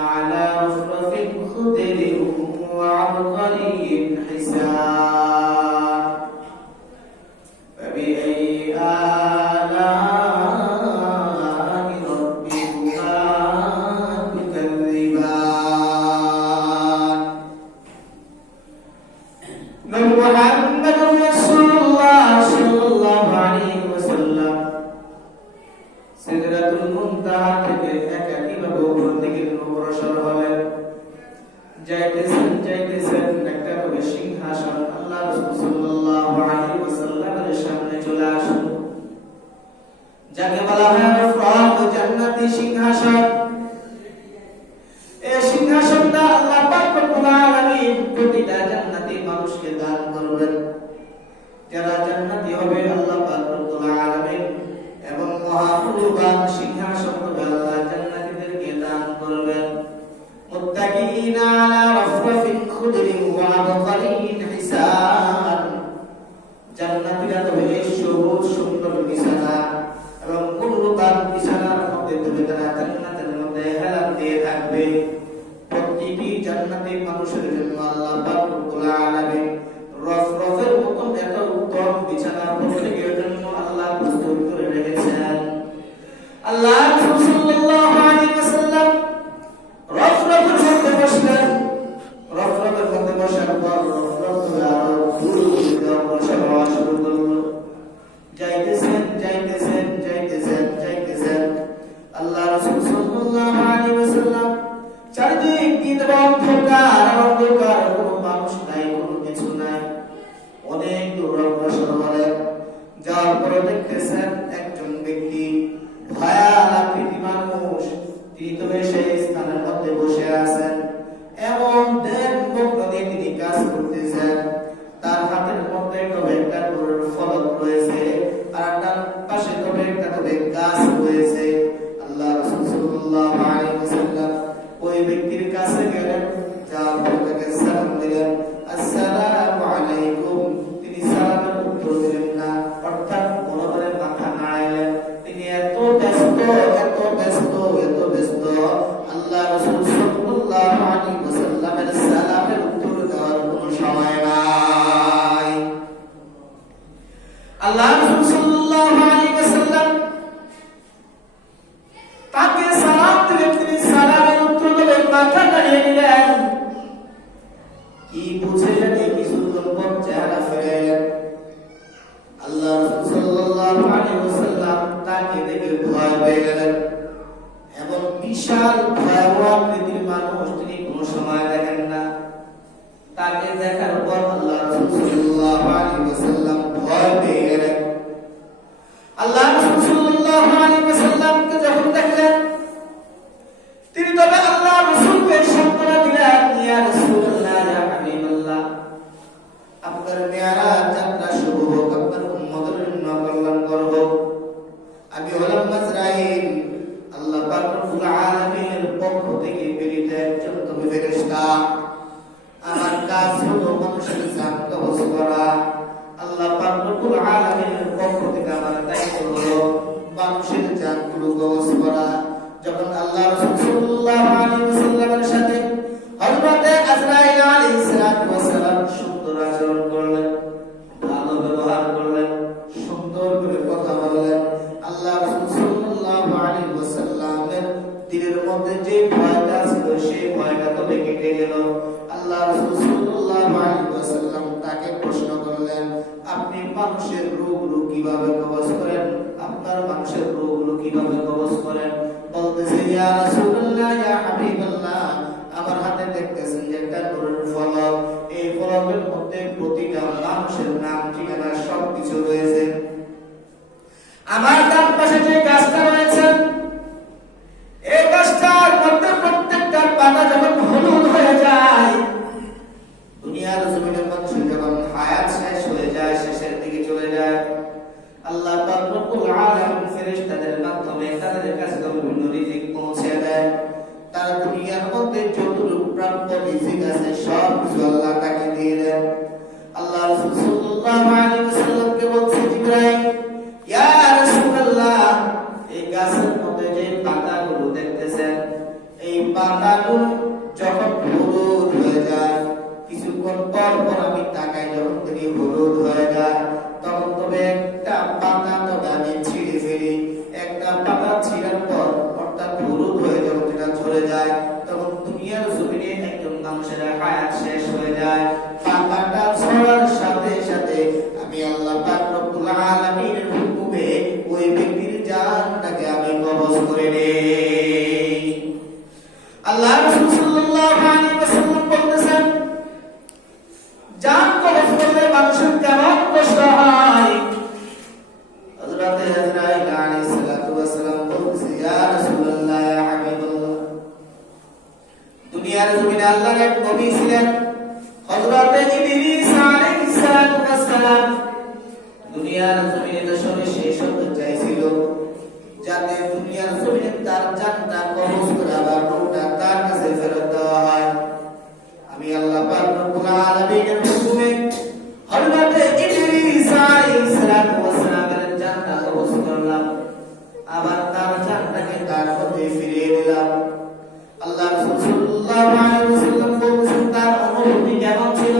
على رفرف خضر وعبقري حسان فبأي آلاء ربكما تكذبان محمد رسول الله صلى الله عليه وسلم সিদরাতুল মুনতাহা থেকে একাকীভাবে উপর দিকে অগ্রসর হলেন। যাইতেছেন একটা করে সিংহাসন আল্লাহ রাসূল সাল্লাল্লাহু আলাইহি ওয়াসাল্লামের সামনে চলে আসলো, যাকে বলা হয় রাফরাফ জান্নাতি সিংহাসন। এই সিংহাসনটা আল্লাহ পাক রব্বুল আলামিন প্রতিটা জান্নাতি মানুষকে দান করবেন। যারা জান্নাতি হবে আল্লাহ পাক রব্বুল আলামিন এবং মহামূল্যবান সিংহাসন আল্লাহ জান্নাতীদেরকে দান করবেন। মুত্তাকিনা আলা রাফরাফিন খুদরিন ওয়া আবকারিন হিসান, জান্নাতীরা তবে সবুজ সুন্দর বিছানা এবং মূল্যবান বিছানার মধ্যে তবে তারা জান্নাতের মধ্যে হেলান দিয়ে থাকবে। প্রতিটি জান্নাতি মানুষের জন্য আল্লাহ পাক রব্বুল আলামিন রফরফের মতন এত উত্তম বিছানা প্রত্যেকের জন্য আল্লাহ প্রস্তুত করে রেখেছেন। আল্লাহ রাসূল সাল্লাল্লাহু আলাইহি ওয়াসাল্লাম রফরফের মধ্যে বসলেন। রফরফের মধ্যে বসার পর রফরফ আরো দূর থেকে অগ্রসর হওয়া শুরু করলো। যাইতেছেন আল্লাহ রাসূল সাল্লাল্লাহু আলাইহি ওয়াসাল্লাম চারিদিক দিন অন্ধকার, কোনো মানুষ নাই, কোনো কিছু নাই। অনেক দূর অগ্রসর হলেন। যাওয়ার পরে দেখতেছেন একজন ব্যক্তি ভয়াল আকৃতি মানুষ, তিনি তবে সেই স্থানের মধ্যে বসে আছেন। এমন দেন মুগ্ধ দিয়ে তিনি কাজ করতেছেন। তার হাতের মধ্যে তবে একটা গরুর ফলক রয়েছে, আর তার পাশে তবে একটা গাছ রয়েছে। আল্লাহ রাসূল সাল্লাল্লাহু আলাইহি ওয়াসাল্লাম ওই ব্যক্তির কাছে গেলেন, যাওয়ার পরে তাকে সালাম দিলেন, আসসালামু আলাইকুম। তিনি সালামের উত্তর দিলেন না, অর্থাৎ মনোবলে মাথা নাড়াইলেন। তিনি এত ব্যস্ত আল্লাহ রাসূল সাল্লাল্লাহু আলাইহি ওয়াসাল্লামের সালামের উত্তর দেওয়ার কোনো সময় নাই। আল্লাহ রাসূল সাল্লাল্লাহু আলাইহি ওয়াসাল্লাম তাকে সালাম দিলেন, তিনি সালামের উত্তর দিলেন, মাথা নাড়িয়ে নিলেন। কি বুঝে জানি কিছুক্ষণ পর চেহারা ফেরাইলেন। আল্লাহ রাসূল সাল্লাল্লাহু আলাইহি ওয়াসাল্লাম তাকে দেখে ভয় পেয়ে গেলেন। এবং বিশাল ভয়াবহ আকৃতির মানুষ, তিনি কোনো সময় দেখেন না। তাকে দেখার পর আল্লাহ রাসূল সাল্লাল্লাহু আলাইহি ওয়াসাল্লাম ভয় পেয়ে গেলেন। আল্লাহ রাসূল সাল্লাল্লাহু আলাইহি ওয়াসাল্লামকে যখন দেখলেন, তিনি তবে আল্লাহ রাসূলকে সান্ত্বনা দিলেন, ইয়া রাসূলুল্লাহ, ইয়া হাবিবাল্লাহ, আপনার মিরাজ যাত্রা শুভ হোক, আপনার উম্মতের জন্য কল্যাণকর হোক। আমি হলাম আজরাইল, আল্লাহ পাক রব্বুল আলামিনের পক্ষ থেকে প্রেরিত একজন তবে ফেরেশতা। আমার কাজ হলো মানুষের জান কবজ করা। আল্লাহ পাক রব্বুল আলামিনের পক্ষ থেকে আমার দায়িত্ব হলো মানুষের জানগুলো কবজ করা। যখন আল্লাহ রাসূল সাল্লাল্লাহু আলাইহি ওয়াসাল্লামের সাথে হযরত আজরাইল আলাইহিস সালাম সুন্দর আচরণ করলেন, ভালো ব্যবহার করলেন, সুন্দর করে কথা বললেন, আল্লাহ রাসূল সাল্লাল্লাহু আলাইহি ওয়াসাল্লামের দিলের মধ্যে যে ভয়টা ছিল সেই ভয়টা তবে কেটে গেল। আল্লাহ রাসূল সাল্লাল্লাহু আলাইহি ওয়াসাল্লাম তাকে প্রশ্ন করলেন, আপনি মানুষের রোগগুলো কিভাবে কবজ করেন? আপনার মানুষের রোগগুলো কিভাবে কবজ করেন? বলতেছে, ইয়া রাসূলুল্লাহ, ইয়া হাবিবাল্লাহ, আমার হাতে দেখতেছেন যে একটা গরুর ফলক। এই ফলকের মধ্যে প্রতিটা মানুষের নাম, ঠিকানা সবকিছু রয়েছে। আমার ডান পাশে যে গাছটা রয়েছে, এই গাছটার মধ্যে প্রত্যেকটা পাতা যখন হলুদ হয়ে যায়, দুনিয়ার জমিনে মানুষের যখন হায়াত শেষ হয়ে যায়, শেষের দিকে চলে যায়, আল্লাহ পাক রব্বুল আলামিন ফেরেশতাদের মাধ্যমে তাদের কাছে বিভিন্ন রিজিক পৌঁছে দেয়। তারা দুনিয়ার মধ্যে যতটুকু প্রাপ্য রিজিক আছে সব কিছু আল্লাহ তাকে দিয়ে দেন। আল্লাহ রাসূল সাল্লাল্লাহু আলাইহি ওয়াসাল্লামকে বলছে, জিবরাইল, ইয়া রাসূলুল্লাহ, এই গাছের মধ্যে যে পাতাগুলো দেখতেছেন, এই পাতাগুলো যখন হলুদ হয়ে যায়, কিছুক্ষণ পর পর আমি তাকাই, যখন থেকে হলুদ হয়ে যায় তখন তবে একটা পাতা তবে আমি ছিঁড়ে ফেলি। একটা পাতা ছিঁড়ার পর অর্থাৎ হলুদ হয়ে যখন সেটা ঝরে যায় তখন দুনিয়ার জমিনে একজন মানুষের হায়াত শেষ হয়ে যায়। পাতাটা ঝরার সাথে সাথে আমি আল্লাহ পাক রব্বুল আলামিনের হুকুমে ওই ব্যক্তির জানটাকে আমি কবজ করে নেই। আল্লাহ রাসূল সাল্লাল্লাহু আলাইহি ওয়াসাল্লাম বলতেছেন, জান কবজ করলে মানুষের কেমন কষ্ট হয়। হযরত আজরাইল আলাইহিস সালাতু ওয়াস সালাম বলতেছে, ইয়া রাসূলুল্লাহ, ইয়া হাবিবাল্লাহ, দুনিয়ার জমিনে আল্লাহর এক নবী ছিলেন হযরত ইদ্রিস আলাইহিস সালাতু ওয়াস সালাম। দুনিয়ার জমিনে দশমে শেষ হতে চাইছিল যাতে দুনিয়ার জমিনে তার জানটা কবজ করা বা রূহটা তার কাছে ফেরত দেওয়া হয়। আমি আল্লাহ পাক রব্বুল আলামিনের হুকুমে হযরত ইদ্রিস আলাইহিস সালাতু ওয়াস সালামের জানটা কবজ করলাম, আবার তার জানটাকে তার কাছে ফিরিয়ে দিলাম। আল্লাহ রাসূল সাল্লাল্লাহু আলাইহি ওয়াসাল্লাম বলেছেন, তার অনুভূতি কেমন ছিল?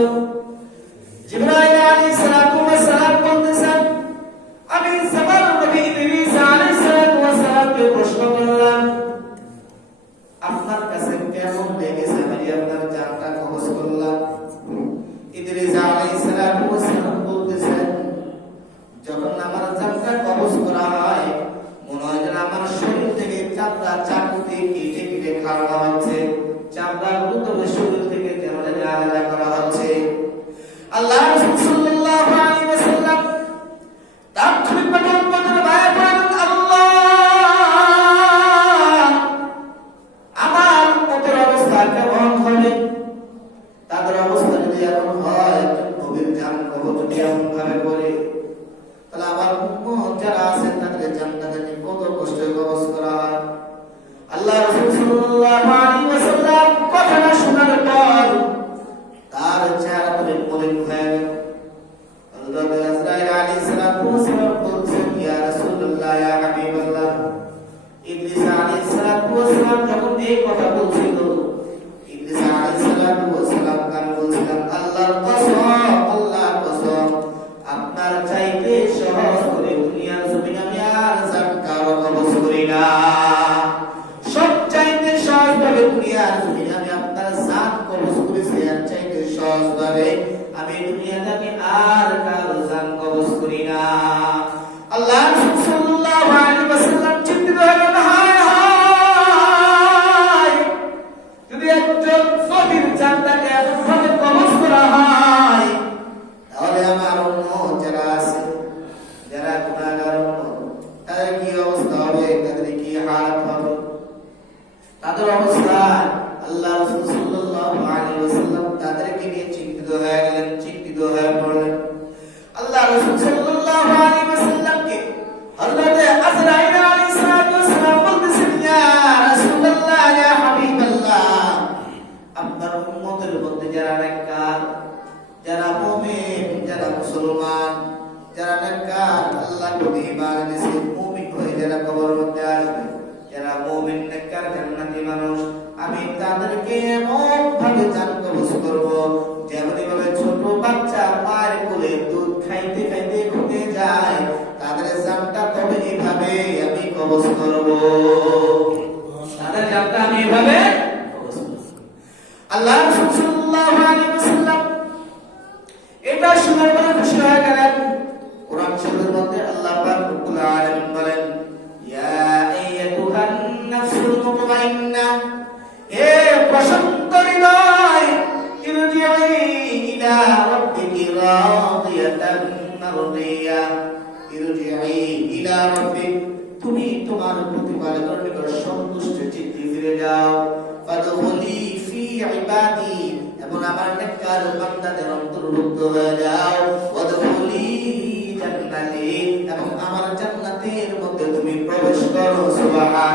জিবরাইল আলাইহিস সালাতু ওয়াস সালাম বলতেছেন, আমি সবার নবী ইদ্রিস আলাইহিস সালাতু ওয়াস সালামকে প্রশ্ন করলাম, আপনার কাছে কেমন লেগেছে আমি আপনার জানটা কবজ করলাম? ইদ্রিস আলাইহিস সালাতু ওয়াস সালাম বলতেছেন, যখন আমার জানটা কবজ করা হয় মনে হয় যেন আমার শরীর থেকে চামড়া চাকু দিয়ে কেটে কেটে খাওয়া হচ্ছে, চামড়াগুলো তবে শরীর থেকে যেন আলাদা করা হচ্ছে। আল্লাহ রাসূল সাল্লাল্লাহু আলাইহি ওয়াসাল্লাম তাৎক্ষণিক পটল বায়া পড়েন, আল্লাহ, আমার উম্মতের অবস্থা কেমন হবে? তাদের অবস্থা যদি এমন হয়, নবীর জান কবজ যদি এমন ভাবে করে, তাহলে আমার উম্মত যারা আছেন তাদের জানটাকে কত কষ্টে কবজ করা হয়। আল্লাহ রাসূল সাল্লাল্লাহু আলাইহি ওয়াসাল্লাম কথাটা শোনার পর তার চেহারা তবে মলিন হয়ে গেল। হযরত আজরাইল আলাইহিস সালাতু ওয়াস সালাম বলছেন, ইয়া রাসূলুল্লাহ, ইয়া হাবিবাল্লাহ, ইদ্রিস আলাইহিস সালাতু ওয়াস সালাম যখন এই কথা বলছিল, ইদ্রিস আলাইহিস সালাতু ওয়াস সালাম কান বলছিলেন, আল্লাহর কসম, আল্লাহর কসম, আপনার চাইতে সহজ করে দুনিয়ার জমিনে আমি আর জান কারো কবজ করি না। সব চাইতে সহজ ভাবে দুনিয়ার জমিনে আমি আপনার জান কবজ করেছি, আর চাইতে সহজ ভাবে আমি দুনিয়াতে আমি আর কারো জান কবজ করি না। আল্লাহ রাসূল সাল্লাল্লাহু আলাইহি ওয়াসাল্লাম চিন্তিত হলেন, হায় হায়, যদি একজন নবীর জানটাকে এমন ভাবে কবজ করা হয় তাহলে আমার উম্মত যারা আছে, যারা গুনাহগার উম্মত, তাদের কি অবস্থা হবে? তাদের কি হালত হবে? তাদের অবস্থা আল্লাহ রাসূল সাল্লাল্লাহু আলাইহি ওয়াসাল্লাম তাদেরকে নিয়ে চিন্তিত হয়ে গেলেন, চিন্তিত হয়ে পড়লেন। আল্লাহ রাসূল সাল্লাল্লাহু আলাইহি ওয়াসাল্লামকে হযরত আজরাইল আলাইহিস সালাতু ওয়াস সালাম বলতেছেন, ইয়া রাসূলুল্লাহ, ইয়া হাবিবাল্লাহ, আপনার উম্মতের মধ্যে যারা নেককার, যারা মুমিন, যারা মুসলমান, যারা নেককার, আল্লাহর প্রতি ঈমান এনেছে, মুমিন হয়ে যারা কবরের মধ্যে আসবে, যারা মুমিন নেককার জান্নাতি মানুষ, আমি তাদেরকে এমন ভাবে জান কবজ করব যেমন ভাবে ছোট বাচ্চা মায়ের কোলে দুধ খাইতে খাইতে ঘুমিয়ে যায়, তাদের জানটা তবে এইভাবে আমি কবজ করব, তাদের জানটা আমি এইভাবে কবজ করব। আল্লাহ রাসূল সাল্লাল্লাহু আলাইহি ওয়াসাল্লাম এটা শোনার পরে খুশি হয়ে গেলেন। কোরআন শরীফের মধ্যে আল্লাহ পাক রব্বুল আলামিন বলেন, ইয়া আইয়াতুহান নাফসুল মুতমাইন্নাহ, হে প্রশান্ত হৃদয়, ইরজিই ইলা রাব্বিকি রাদিয়াতান মারদিয়াহ, ইরজিই ইলা রাব্বিক, তুমি তোমার প্রতিপালকের নিকট সন্তুষ্ট চিত্তে ফিরে যাও, ফাদখুলি ফি ইবাদি, এবং আমার নেককার বান্দাদের অন্তর্ভুক্ত হয়ে যাও, ওয়াদখুলি জান্নাতি, এবং আমার জান্নাতের মধ্যে তুমি প্রবেশ করো। সুবহান